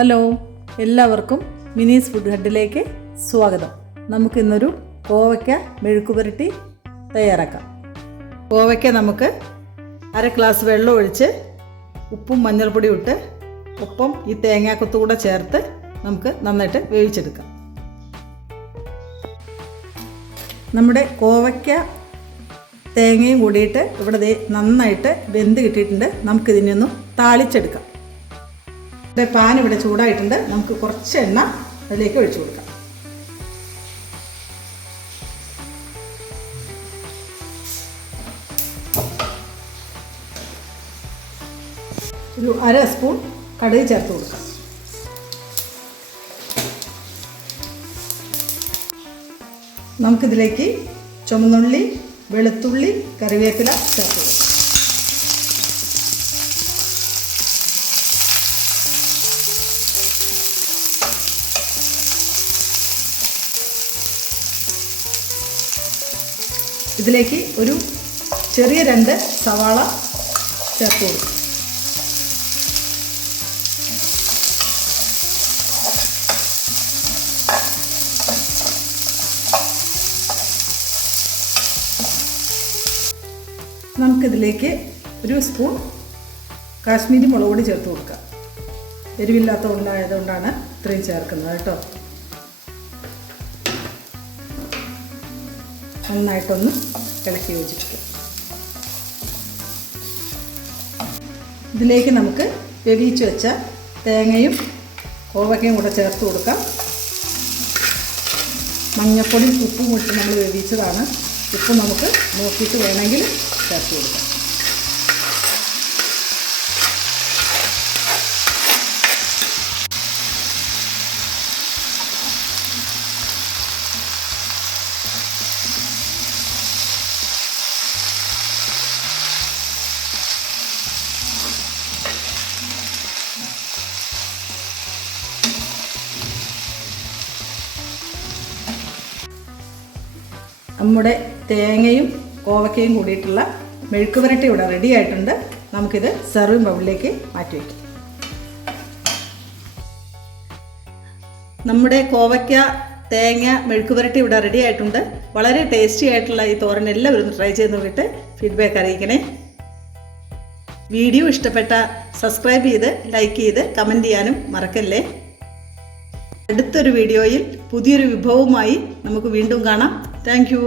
Hello, എല്ലാവർക്കും മിനീസ് food ഹഡിലേക്ക് സ്വാഗതം. നമുക്കിന്നൊരു കോവയ്ക്ക മെഴുക്കുപുരട്ടി തയ്യാറാക്കാം. കോവയ്ക്ക നമുക്ക് 1/2 ഗ്ലാസ് വെള്ളം ഒഴിച്ച് ഉപ്പും മഞ്ഞൾപ്പൊടിയും ഇട്ട് ഒപ്പം ഈ തേങ്ങാക്കൊത്തുകൂടെ ചേർത്ത് നമുക്ക് നന്നായിട്ട് വേവിച്ചെടുക്കാം. നമ്മുടെ കോവയ്ക്ക തേങ്ങയും കൂടിയിട്ട് ഇവിടെ നന്നായിട്ട് വെന്ത് കിട്ടിയിട്ടുണ്ട്. നമുക്കിതിനെ ഒന്ന് താളിച്ചെടുക്കാം. പാൻ ഇവിടെ ചൂടായിട്ടുണ്ട്. നമുക്ക് കുറച്ച് എണ്ണ അതിലേക്ക് ഒഴിച്ചു കൊടുക്കാം. ഒരു 1/2 സ്പൂൺ കടുക് ചേർത്ത് കൊടുക്കാം. നമുക്കിതിലേക്ക് ചുമന്നുള്ളി, വെളുത്തുള്ളി, കറിവേപ്പില ചേർത്ത് കൊടുക്കാം. ഇതിലേക്ക് ഒരു ചെറിയ 2 സവാള ചേർത്ത് കൊടുക്കും. നമുക്കിതിലേക്ക് ഒരു സ്പൂൺ കാശ്മീരി മുളക് പൊടി ചേർത്ത് കൊടുക്കാം. എരിവില്ലാത്തതുകൊണ്ടായതുകൊണ്ടാണ് ഇത്രയും ചേർക്കുന്നത് കേട്ടോ. നന്നായിട്ടൊന്ന് ഇളക്കി യോജിപ്പിക്കാം. ഇതിലേക്ക് നമുക്ക് വേവിച്ച് വെച്ച തേങ്ങയും കോവയ്ക്കയും കൂടെ ചേർത്ത് കൊടുക്കാം. മഞ്ഞൾപ്പൊടിയും ഉപ്പും ഇട്ട് നമ്മൾ വേവിച്ചതാണ്. ഉപ്പ് നമുക്ക് നോക്കിയിട്ട് വേണമെങ്കിൽ ചേർത്ത് കൊടുക്കാം. നമ്മുടെ തേങ്ങയും കോവയ്ക്കയും കൂടിയിട്ടുള്ള മെഴുക്കുപുരട്ടി ഇവിടെ റെഡി ആയിട്ടുണ്ട്. നമുക്കിത് സെർവിങ് ബൗളിലേക്ക് മാറ്റി വയ്ക്കാം. നമ്മുടെ കോവയ്ക്ക തേങ്ങ മെഴുക്കുപുരട്ടി ഇവിടെ റെഡി ആയിട്ടുണ്ട്. വളരെ ടേസ്റ്റി ആയിട്ടുള്ള ഈ തോരൻ എല്ലാവരും ട്രൈ ചെയ്ത് നോക്കിയിട്ട് ഫീഡ്ബാക്ക് അറിയിക്കണേ. വീഡിയോ ഇഷ്ടപ്പെട്ട സബ്സ്ക്രൈബ് ചെയ്ത് ലൈക്ക് ചെയ്ത് കമൻറ്റ് ചെയ്യാനും മറക്കല്ലേ. അടുത്തൊരു വീഡിയോയിൽ പുതിയൊരു വിഭവവുമായി നമുക്ക് വീണ്ടും കാണാം. Thank you.